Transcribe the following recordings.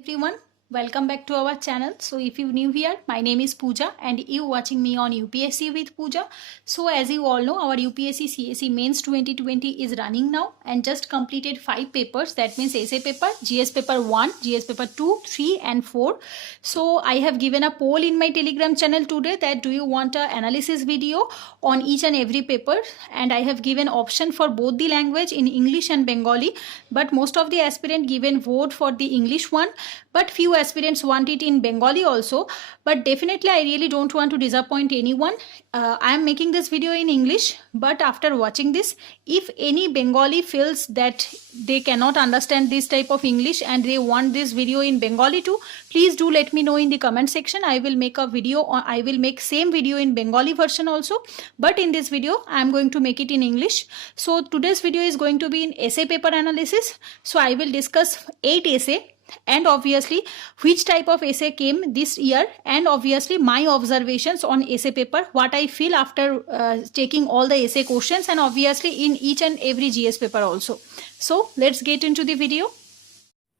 Everyone, welcome back to our channel. So if you're new here, my name is Pooja and you watching me on UPSC with Pooja. So as you all know, our UPSC CSE Mains 2020 is running now and just completed 5 papers. That means essay paper, GS paper 1, GS paper 2, 3 and 4. So I have given a poll in my Telegram channel today that do you want an analysis video on each and every paper, and I have given option for both the language in English and Bengali, but most of the aspirant given vote for the English one, but few aspirants want it in Bengali also. But definitely I really don't want to disappoint anyone. I am making this video in English, but after watching this, if any Bengali feels that they cannot understand this type of English and they want this video in Bengali too, please do let me know in the comment section. I will make a video, or I will make same video in Bengali version also, but in this video I am going to make it in English. So today's video is going to be in essay paper analysis. So I will discuss 8 essay and obviously which type of essay came this year, and obviously my observations on essay paper, what I feel after taking all the essay questions, and obviously in each and every GS paper also. So let's get into the video.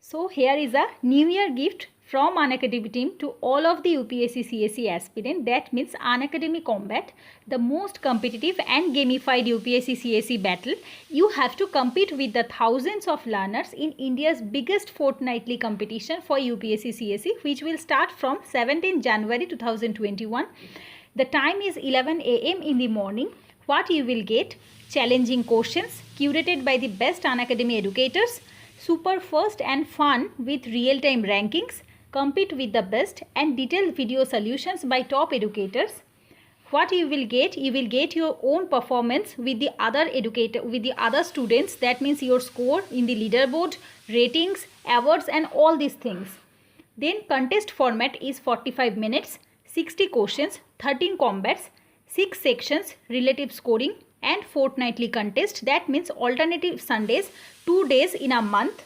So here is a New Year gift from Unacademy team to all of the UPSC CSE aspirant. That means Unacademy Combat, the most competitive and gamified UPSC CSE battle. You have to compete with the thousands of learners in India's biggest fortnightly competition for UPSC CSE, which will start from 17 January 2021. The time is 11 AM in the morning. What you will get? Challenging questions curated by the best Unacademy educators, super fast and fun with real-time rankings, compete with the best, and detailed video solutions by top educators. What you will get? You will get your own performance with the other students. That means your score in the leaderboard, ratings, awards and all these things. Then contest format is 45 minutes, 60 questions, 13 combats, 6 sections, relative scoring and fortnightly contest. That means alternative Sundays, 2 days in a month.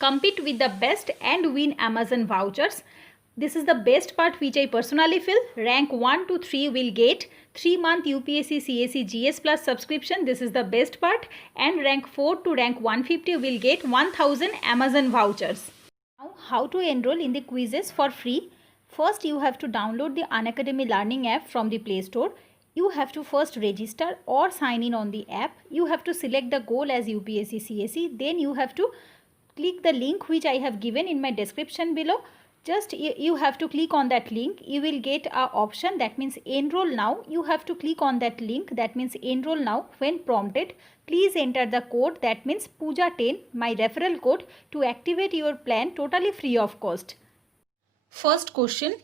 Compete with the best and win Amazon vouchers. This is the best part which I personally feel. Rank 1 to 3 will get 3-month UPSC CSE GS Plus subscription. This is the best part. And rank 4 to rank 150 will get 1000 Amazon vouchers. Now how to enroll in the quizzes for free? First you have to download the Unacademy Learning app from the Play Store. You have to first register or sign in on the app. You have to select the goal as UPSC CSE. Then you have to click the link which I have given in my description below. Just you have to click on that link. You will get a option that means enroll now. You have to click on that link, that means enroll now. When prompted, please enter the code, that means Pooja10, my referral code, to activate your plan totally free of cost. First question,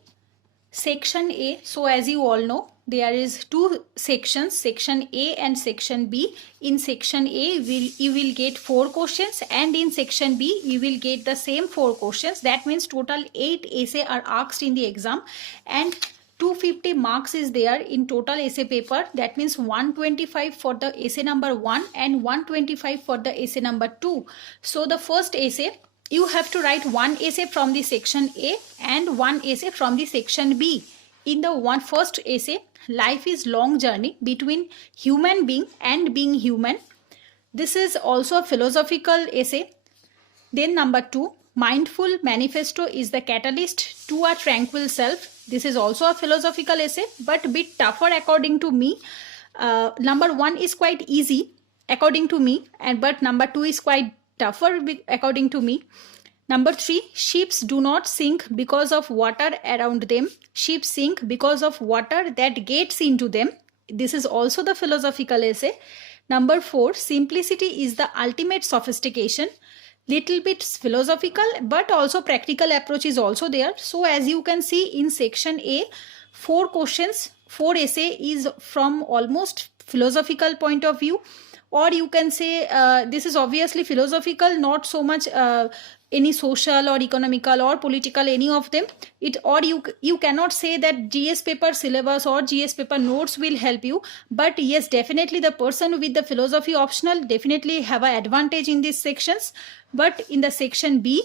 section A. So as you all know, there is 2 sections, section A and section B. In section A, you will get 4 questions, and in section B, you will get the same 4 questions. That means total 8 essay are asked in the exam, and 250 marks is there in total essay paper. That means 125 for the essay number 1 and 125 for the essay number 2. So the first essay, you have to write 1 essay from the section A and 1 essay from the section B. In the first essay, life is long journey between human being and being human. This is also a philosophical essay. Then number 2, mindful manifesto is the catalyst to a tranquil self. This is also a philosophical essay, but a bit tougher according to me. Number 1 is quite easy according to me, but number 2 is quite tougher according to me. Number 3, ships do not sink because of water around them. Ships sink because of water that gets into them. This is also the philosophical essay. Number 4, simplicity is the ultimate sophistication. Little bit philosophical, but also practical approach is also there. So as you can see in section A, 4 questions, 4 essay is from almost philosophical point of view. Or you can say this is obviously philosophical, not so much any social or economical or political, any of them. You cannot say that GS paper syllabus or GS paper notes will help you. But yes, definitely the person with the philosophy optional definitely have an advantage in these sections. But in the section B,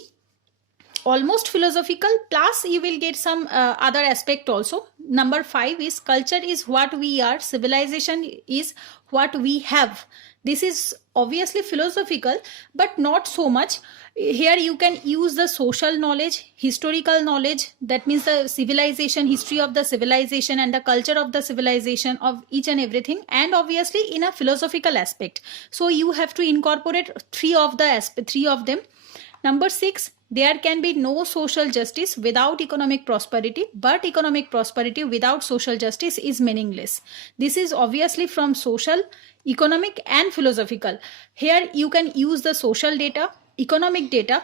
almost philosophical, plus you will get some other aspect also. Number 5 is culture is what we are, civilization is what we have. This is obviously philosophical, but not so much. Here you can use the social knowledge, historical knowledge, that means the civilization, history of the civilization and the culture of the civilization of each and everything, and obviously in a philosophical aspect. So you have to incorporate three of them. Number 6, there can be no social justice without economic prosperity, but economic prosperity without social justice is meaningless. This is obviously from social, economic and philosophical. Here you can use the social data, economic data,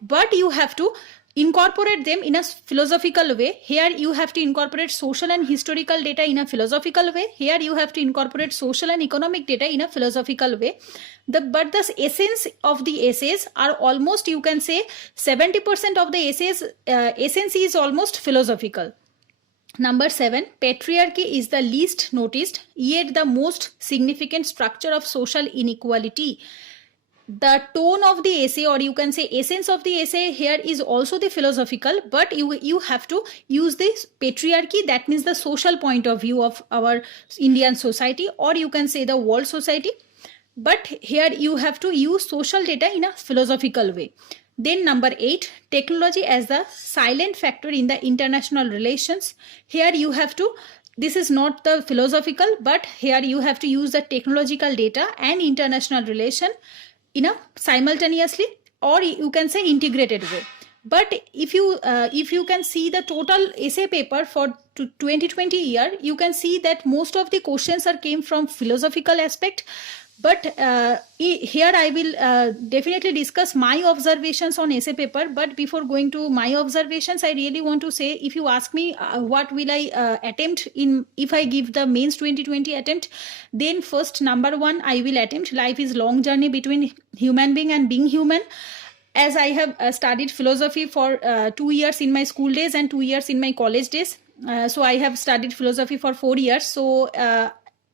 but you have to incorporate them in a philosophical way. Here you have to incorporate social and historical data in a philosophical way. Here you have to incorporate social and economic data in a philosophical way. But the essence of the essays are almost, you can say 70% of the essays essence is almost philosophical. Number 7, patriarchy is the least noticed yet the most significant structure of social inequality. The tone of the essay, or you can say essence of the essay, here is also the philosophical, but you have to use this patriarchy, that means the social point of view of our Indian society, or you can say the world society, but here you have to use social data in a philosophical way. Then number 8, technology as the silent factor in the international relations. Here you have to, this is not the philosophical, but here you have to use the technological data and international relation in a simultaneously, or you can say integrated way. But if you can see the total essay paper for 2020 year, you can see that most of the questions came from philosophical aspect. But here I will definitely discuss my observations on essay paper. But before going to my observations, I really want to say, if you ask me what will I attempt in, if I give the mains 2020 attempt, then first, number 1, I will attempt life is long journey between human being and being human. As I have studied philosophy for 2 years in my school days and 2 years in my college days. So I have studied philosophy for 4 years. So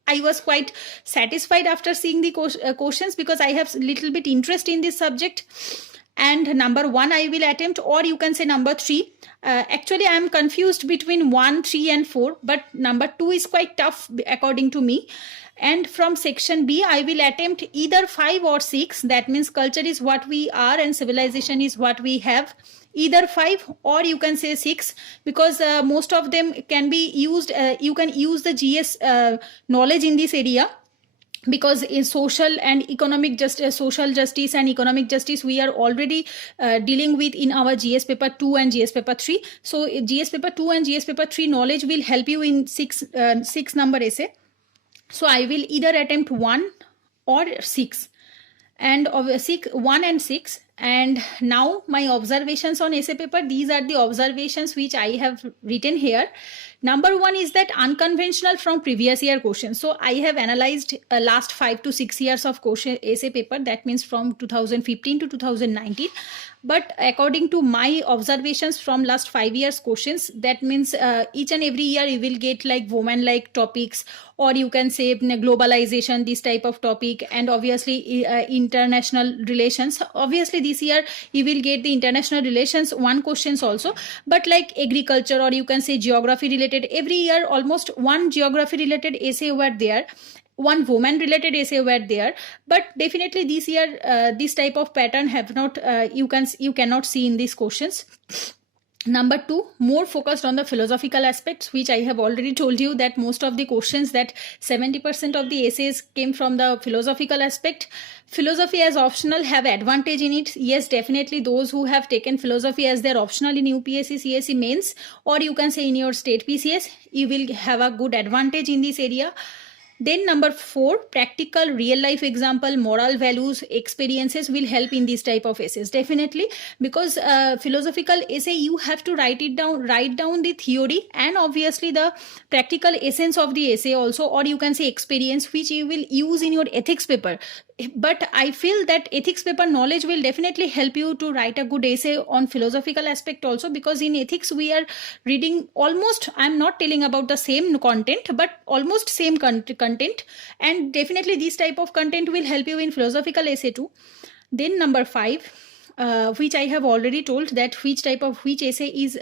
I was quite satisfied after seeing the questions, because I have little bit interest in this subject. And number 1 I will attempt, or you can say number 3. Actually I am confused between 1, 3 and 4, but number 2 is quite tough according to me. And from section B I will attempt either 5 or 6, that means culture is what we are and civilization is what we have. Either 5 or you can say 6, because most of them can be used, you can use the GS knowledge in this area, because in social and economic social justice and economic justice we are already dealing with in our GS paper 2 and GS paper 3. So GS paper 2 and GS paper 3 knowledge will help you in 6 number essay. So I will either attempt 1 or 6, and 1 and 6. And now my observations on essay paper, these are the observations which I have written here. Number 1 is that unconventional from previous year questions. So I have analyzed last 5 to 6 years of question essay paper, that means from 2015 to 2019. But according to my observations from last 5 years questions, that means each and every year you will get like woman like topics, or you can say globalization, this type of topic, and obviously international relations. Obviously this year you will get the international relations 1 questions also, but like agriculture, or you can say geography related, every year almost 1 geography related essay were there, 1 woman related essay were there. But definitely this year this type of pattern have not you cannot see in these questions. Number 2, more focused on the philosophical aspects, which I have already told you that most of the questions, that 70% of the essays came from the philosophical aspect. Philosophy as optional have advantage in it. Yes, definitely those who have taken philosophy as their optional in UPSC CSE mains, or you can say in your state PCS, you will have a good advantage in this area. Then number 4, practical real life example, moral values, experiences will help in this type of essays, definitely, because philosophical essay you have to write down the theory and obviously the practical essence of the essay also, or you can say experience, which you will use in your ethics paper. But I feel that ethics paper knowledge will definitely help you to write a good essay on philosophical aspect also, because in ethics we are reading almost, I'm not telling about the same content, but almost same content, and definitely this type of content will help you in philosophical essay too. Then number 5, which I have already told that which essay is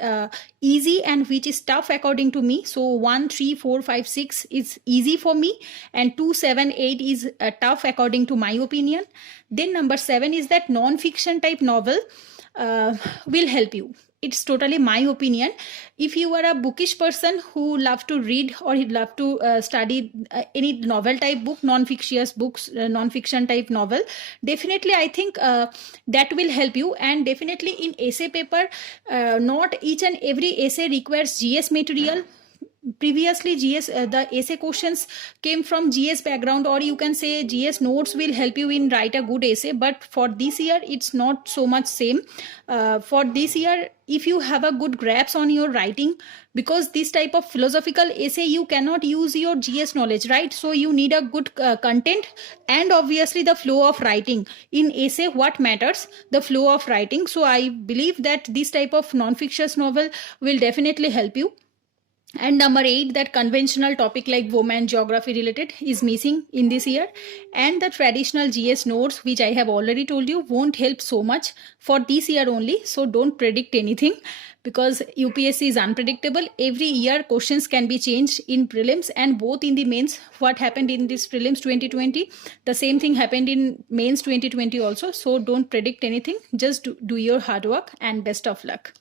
easy and which is tough according to me. So 1, 3, 4, 5, 6 is easy for me, and 2, 7, 8 is tough according to my opinion. Then number 7 is that non-fiction type novel will help you. It's totally my opinion. If you are a bookish person who love to read or you love to study any novel type book, non-fictitious books, non-fiction type novel, definitely I think that will help you. And definitely in essay paper, not each and every essay requires GS material. Previously GS, the essay questions came from GS background, or you can say GS notes will help you in write a good essay. But for this year it's not so much same. For this year, if you have a good grasp on your writing, because this type of philosophical essay you cannot use your GS knowledge, right? So you need a good content, and obviously the flow of writing in essay. What matters? The flow of writing. So I believe that this type of non-fictitious novel will definitely help you. And number 8, that conventional topic like women, geography related is missing in this year. And the traditional GS notes, which I have already told you, won't help so much for this year only. So don't predict anything, because UPSC is unpredictable. Every year questions can be changed in prelims and both in the mains. What happened in this prelims 2020, the same thing happened in mains 2020 also. So don't predict anything. Just do your hard work, and best of luck.